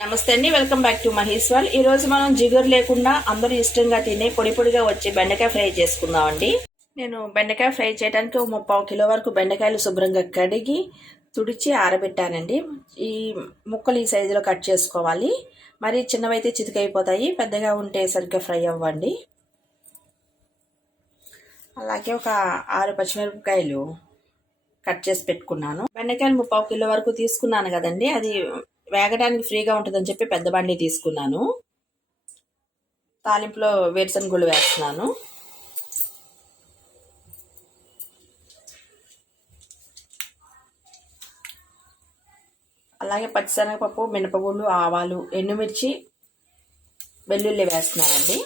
నమస్తే అండి, welcome back to Maheshwar. ఈ రోజు మనం జిగురు లేకుండా అందరూ ఇష్టంగా తినే పొడి పొడిగా వచ్చే బెండకాయ ఫ్రై చేసుకుందామండి. నేను బెండకాయ ఫ్రై చేయడానికి 3/4 కిలో వరకు బెండకాయలు శుభ్రంగా కడిగి తుడిచి ఆరబెట్టానండి. ఈ ముక్కలు ఈ సైజులో కట్ చేసుకోవాలి. మరి చిన్నవైతే చితికైపోతాయి, పెద్దగా ఉంటే సరిగ్గా ఫ్రై అవ్వండి. అలాగే ఒక 6 పచ్చిమిరపకాయలు కట్ చేసి పెట్టుకున్నాను. బెండకాయలు 3/4 కిలో వరకు తీసుకున్నాను కదండి, అది వేగడానికి ఫ్రీగా ఉంటుందని చెప్పి పెద్ద బండి తీసుకున్నాను. తాలింపులో వేరుశనగ గుళ్ళు వేస్తున్నాను. అలాగే పచ్చిశనగపప్పు, మినపగుళ్ళు, ఆవాలు, ఎండుమిర్చి, వెల్లుల్లి వేస్తున్నానండి.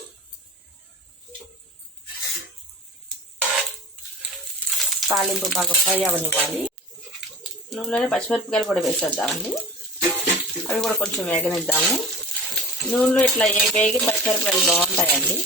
తాలింపు బాగా ఫ్రై అవనివ్వాలి. నూనెలోనే పచ్చిమిరపకాయలు కూడా వేసేద్దామండి. అవి కూడా కొంచెం వేగనిద్దాము. నూనెలో ఇట్లా వేగి పచ్చిమిరపకాయలు బాగుంటాయండి.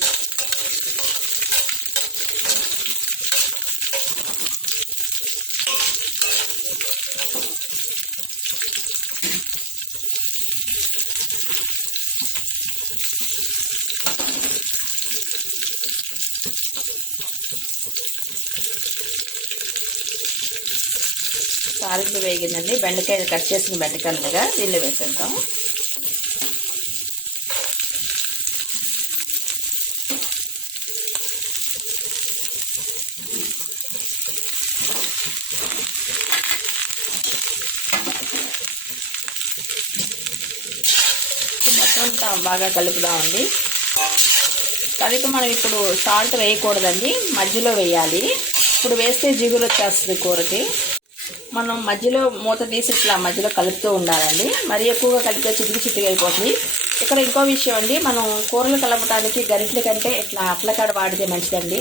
తాలింపు వేగిందండి. బెండకాయలు కట్ చేసిన బెండకాయలుగా దీనిలో వేసేద్దాం. మొత్తం బాగా కలుపుదామండి. కలిపి మనం ఇప్పుడు సాల్ట్ వేయకూడదండి, మధ్యలో వేయాలి. ఇప్పుడు వేస్తే జిగురు వచ్చేస్తుంది కూరకి. మనం మధ్యలో మూత తీసి ఇట్లా మధ్యలో కలుపుతూ ఉండాలండి. మరీ ఎక్కువగా కలిపితే చిటికి అయిపోతుంది. ఇక్కడ ఇంకో విషయం అండి, మనం కూరలు కలపడానికి గరిటెల కంటే ఇట్లా అట్లకాడ వాడితే మంచిదండి.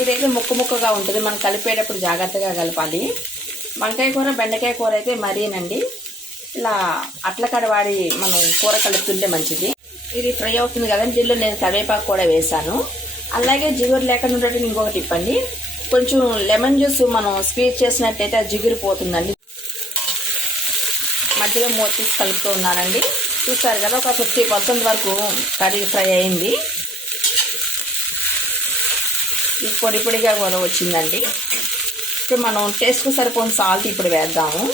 ఇదైతే ముక్కగా ఉంటుంది, మనం కలిపేటప్పుడు జాగ్రత్తగా కలపాలి. వంకాయ కూర, బెండకాయ కూర అయితే మరీనండి ఇలా అట్లకాడ వాడి మనం కూర కలుపుతుంటే మంచిది. ఇది ఫ్రై అవుతుంది కదండి, దీనిలో నేను కరివేపాకు కూడా వేసాను. అలాగే జిగురు లేకుండా ఉండేటట్టు ఇంకొక టిప్ అండి, కొంచెం లెమన్ జ్యూస్ మనం స్క్వీజ్ చేసినట్టయితే అది జిగురు పోతుందండి. మధ్యలో మూత తీసి కలుపుతూ ఉన్నానండి. చూసారు కదా, ఒక 50% వరకు కర్రీ ఫ్రై అయింది. ఇది పొడి పొడిగా కూడా వచ్చిందండి. ఇప్పుడు మనం టేస్ట్కి సరిపోయిన సాల్ట్ ఇప్పుడు వేద్దాము.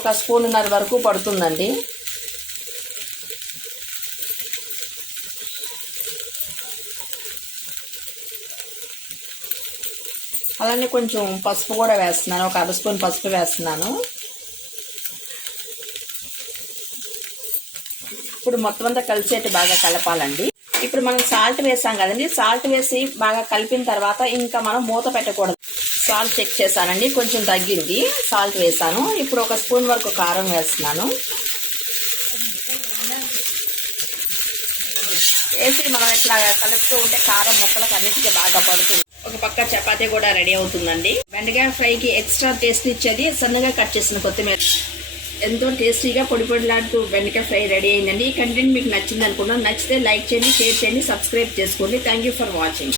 ఒక 1.5 స్పూన్ వరకు పడుతుందండి. అలానే కొంచెం పసుపు కూడా వేస్తున్నాను, ఒక 1/2 స్పూన్ పసుపు వేస్తున్నాను. ఇప్పుడు మొత్తం అంతా కలిసేట్టు బాగా కలపాలండి. ఇప్పుడు మనం సాల్ట్ వేసాం కదండి, సాల్ట్ వేసి బాగా కలిపిన తర్వాత ఇంకా మనం మూత పెట్టకూడదు. సాల్ట్ చెక్ చేశానండి, కొంచెం తగ్గింది, సాల్ట్ వేసాను. ఇప్పుడు 1 స్పూన్ వరకు కారం వేస్తున్నాను. వేసి మనం ఇట్లా కలుపుతూ ఉంటే కారం ముక్కలకు అన్నిటికీ బాగా పడుతుంది. ఒక పక్క చపాతీ కూడా రెడీ అవుతుందండి. బెండకాయ ఫ్రైకి ఎక్స్ట్రా టేస్ట్ ఇచ్చేది సన్నగా కట్ చేసిన కొత్తిమీర. ఎంతో టేస్టీగా పొడి పొడిలాడుతూ బెండకాయ ఫ్రై రెడీ అయిందండి. ఈ కంటెంట్ మీకు నచ్చింది అనుకున్నాను. నచ్చితే లైక్ చేయండి, షేర్ చేయండి, సబ్స్క్రైబ్ చేసుకోండి. Thank you for watching.